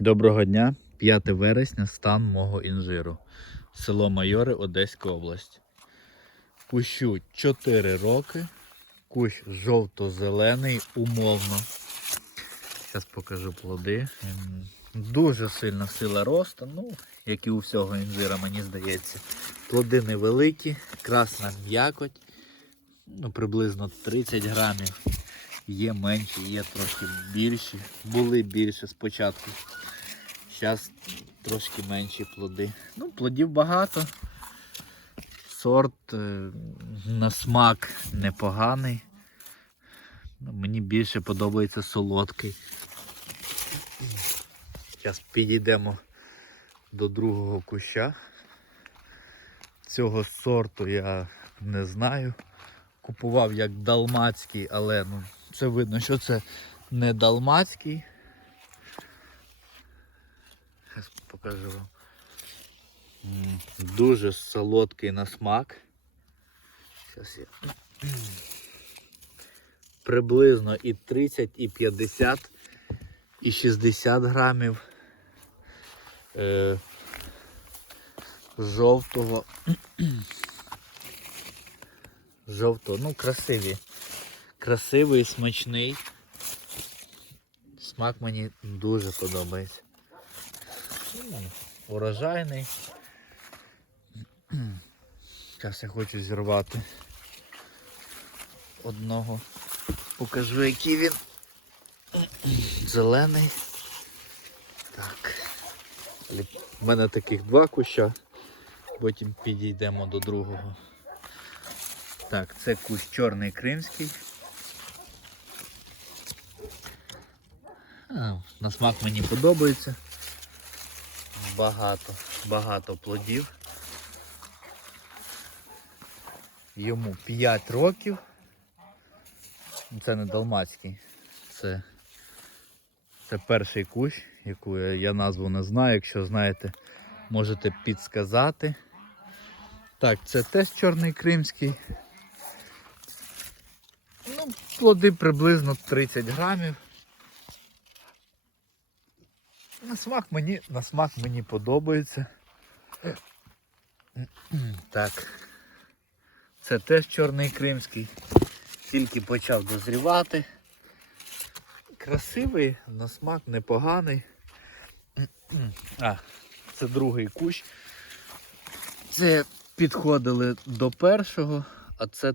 Доброго дня, 5 вересня, стан мого інжиру. Село Майори, Одеська область. Кущу 4 роки. Кущ жовто-зелений, умовно. Зараз покажу плоди. Ем, Дуже сильна сила росту, ну, як і у всього інжира, мені здається. Плоди невеликі, красна м'якоть, ну, приблизно 30 грамів. Є менші, є трохи більші. Були більше спочатку. Зараз трошки менші плоди. Ну, плодів багато. Сорт е, на смак непоганий. Мені більше подобається солодкий. Зараз підійдемо до другого куща. Цього сорту я не знаю. Купував як далмацький, але ну, це видно, що це не далмацький. Зараз покажу вам. Дуже солодкий на смак. Зараз я. Приблизно і 30, і 50, і 60 грамів е, жовтого. Жовтого, ну красиві. Красивий, смачний. Смак мені дуже подобається. Урожайний. Зараз я хочу зірвати одного. Покажу, який він. Зелений. Так. У мене таких два куща. Потім підійдемо до другого. Так, це кущ чорний кримський. А, на смак мені подобається. Багато, багато плодів. Йому 5 років. Це не далмацький. Це, це перший кущ, яку я, я назву не знаю. Якщо знаєте, можете підсказати. Так, це теж чорний кримський. Ну, плоди приблизно 30 грамів. На смак мені, на смак мені подобається. Так. Це теж чорний кримський. Тільки почав дозрівати. Красивий, на смак непоганий. А, це другий кущ. Це підходили до першого, а це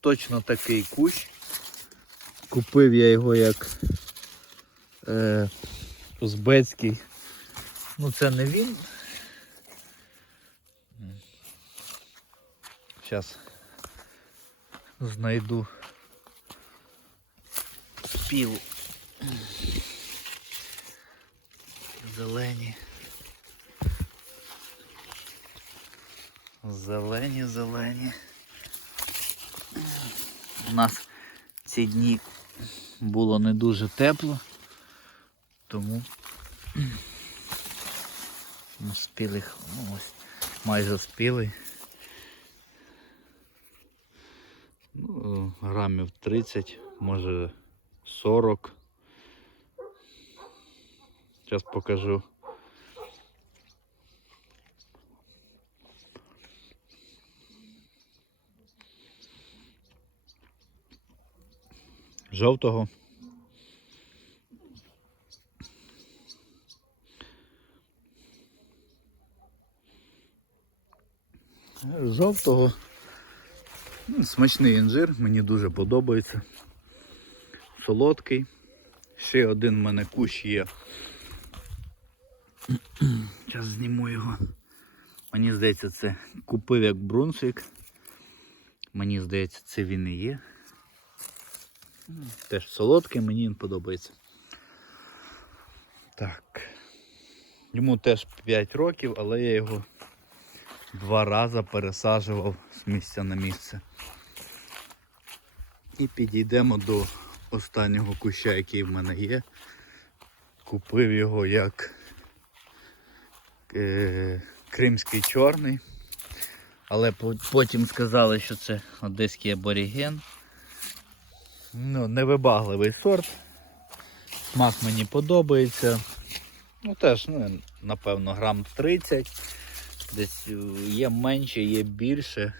точно такий кущ. Купив я його як е, узбецький. Ну це не він. Зараз знайду пів. Зелені. Зелені, зелені. У нас ці дні було не дуже тепло, тому ну, ось, майже спіли. Ну, грамів 30, може 40. Зараз покажу. Жовтого. Жовтого. Ну, Смачний інжир, мені дуже подобається. Солодкий. Ще один в мене кущ є. Зараз зніму його. Мені здається, це купив як брунсвік. Мені здається, це він і є. Теж солодкий, мені він подобається. Так. Йому теж 5 років, але я його два рази пересаджував з місця на місце. І підійдемо до останнього куща, який в мене є. Купив його як е, кримський чорний. Але потім сказали, що це одеський аборіген. Ну, невибагливий сорт. Смак мені подобається. Ну теж, ну, напевно, грам 30. Десь е, є менше, є більше.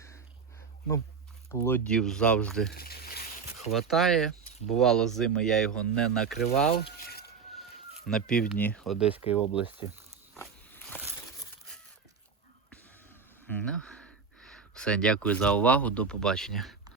Ну, плодів завжди хватає. Бувало, зими я його не накривав на півдні Одеської області. Ну, все, дякую за увагу. До побачення.